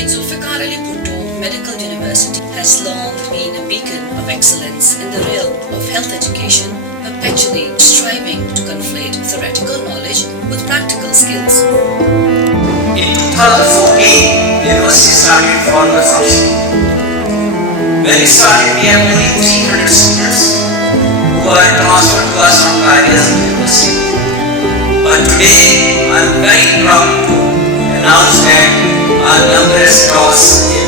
Sayyid Zulfikar Ali Bhutto Medical University has long been a beacon of excellence in the realm of health education, perpetually striving to conflate theoretical knowledge with practical skills. In 2014, the university started formal function. When we started, we had only 300 students who were transferred to us from various universities. But today, I am very proud to announce that our number has crossed